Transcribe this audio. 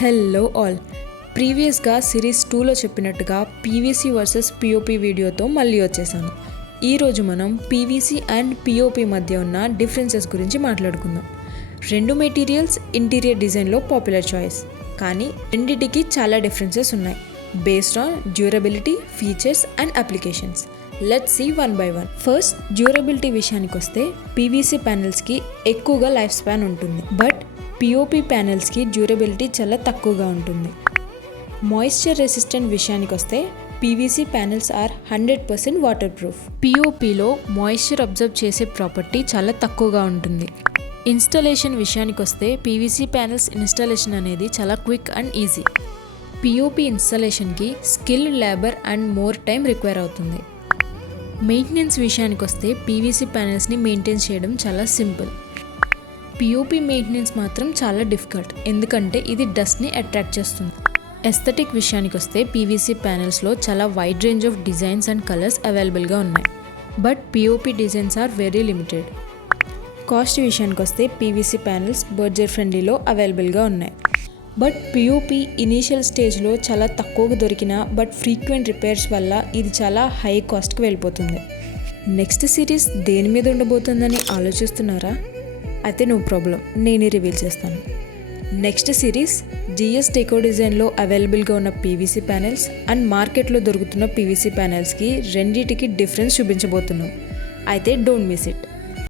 Hello all. ప్రీవియస్గా series 2లో చెప్పినట్టుగా పీవీసీ వర్సెస్ పిఓపి వీడియోతో మళ్ళీ వచ్చేసాను. ఈరోజు మనం పీవీసీ అండ్ పిఓపి మధ్య ఉన్న డిఫరెన్సెస్ గురించి మాట్లాడుకుందాం. రెండు మెటీరియల్స్ ఇంటీరియర్ డిజైన్లో పాపులర్ చాయిస్, కానీ రెండిటికి చాలా డిఫరెన్సెస్ ఉన్నాయి based on durability, features and applications. Let's see one by one. First, durability విషయానికి వస్తే పీవీసీ ప్యానెల్స్కి ఎక్కువగా లైఫ్ స్పాన్ ఉంటుంది, బట్ పిఓపి ప్యానెల్స్కి డ్యూరబిలిటీ చాలా తక్కువగా ఉంటుంది. మాయిశ్చర్ రెసిస్టెంట్ విషయానికి వస్తే PVC panels are 100% waterproof. పిఓపిలో మాయిశ్చర్ అబ్జర్వ్ చేసే ప్రాపర్టీ చాలా తక్కువగా ఉంటుంది. ఇన్స్టాలేషన్ విషయానికి వస్తే పీవీసీ ప్యానెల్స్ ఇన్స్టాలేషన్ అనేది చాలా క్విక్ అండ్ ఈజీ. పిఓపి ఇన్స్టాలేషన్కి skill, labour and more time require అవుతుంది. మెయింటెనెన్స్ విషయానికి వస్తే పీవీసీ ప్యానెల్స్ని మెయింటైన్ చేయడం చాలా సింపుల్. పిఓపి మెయింటెనెన్స్ మాత్రం చాలా డిఫికల్ట్, ఎందుకంటే ఇది డస్ట్ని అట్రాక్ట్ చేస్తుంది. ఎస్థెటిక్ విషయానికి వస్తే పీవీసీ ప్యానెల్స్లో చాలా wide range of designs and colours అవైలబుల్గా ఉన్నాయి, but POP designs are very limited. Cost విషయానికి వస్తే పీవీసీ ప్యానెల్స్ బడ్జెట్ ఫ్రెండ్లీలో అవైలబుల్గా ఉన్నాయి, బట్ పిఓపి ఇనీషియల్ స్టేజ్లో చాలా తక్కువగా దొరికిన బట్ ఫ్రీక్వెంట్ రిపేర్స్ వల్ల ఇది చాలా హై కాస్ట్కి వెళ్ళిపోతుంది. నెక్స్ట్ సిరీస్ దేని మీద ఉండబోతుందని ఆలోచిస్తున్నారా? అయితే నో ప్రాబ్లం, నేనే రివీల్ చేస్తాను. నెక్స్ట్ సిరీస్ జిఎస్ డెకో డిజైన్లో అవైలబుల్గా ఉన్న పీవీసీ ప్యానెల్స్ అండ్ మార్కెట్లో దొరుకుతున్న పీవీసీ ప్యానెల్స్కి రెండింటికి డిఫరెన్స్ చూపించబోతున్నాం. అయితే డోంట్ మిస్ ఇట్.